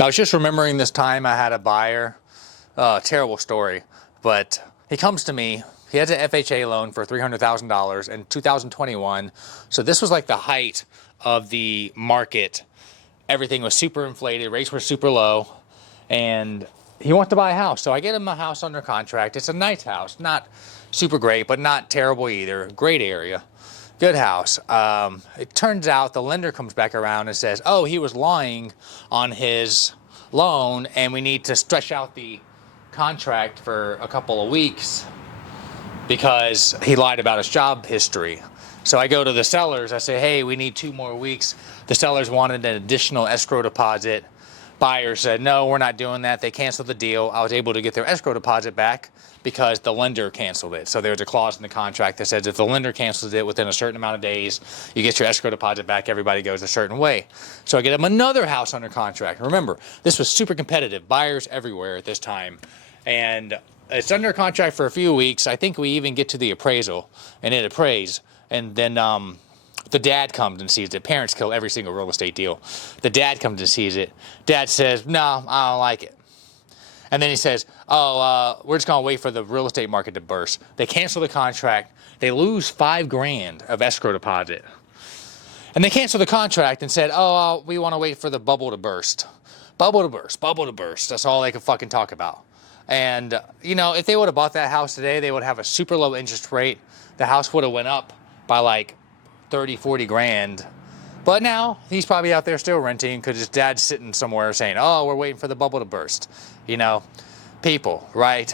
I was just remembering this time I had a buyer, terrible story, but he comes to me. He has an FHA loan for $300,000 in 2021. So this was like the height of the market. Everything was super inflated, rates were super low, and he wants to buy a house. So I get him a house under contract. It's a nice house, not super great, but not terrible either. Great area, good house. It turns out the lender comes back around and says, oh, he was lying on his loan and we need to stretch out the contract for a couple of weeks because he lied about his job history. So I go to the sellers, I say, hey, we need 2 more weeks. The sellers wanted an additional escrow deposit. Buyer said, no, we're not doing that. They canceled the deal. I was able to get their escrow deposit back because the lender canceled it. So there's a clause in the contract that says if the lender cancels it within a certain amount of days, you get your escrow deposit back, everybody goes a certain way. So I get them another house under contract. Remember, this was super competitive, buyers everywhere at this time. And it's under contract for a few weeks. I think we even get to the appraisal, and it appraised. And then the dad comes and sees it. Parents kill every single real estate deal. The dad comes and sees it. Dad says, no, I don't like it. And then he says, oh, we're just going to wait for the real estate market to burst. They cancel the contract. They lose $5,000 of escrow deposit. And they cancel the contract and said, oh, we want to wait for the bubble to burst. Bubble to burst, bubble to burst. That's all they could fucking talk about. And, you know, if they would have bought that house today, they would have a super low interest rate. The house would have went up by like 30, 40 grand. But now he's probably out there still renting because his dad's sitting somewhere saying, oh, we're waiting for the bubble to burst. You know, people, right?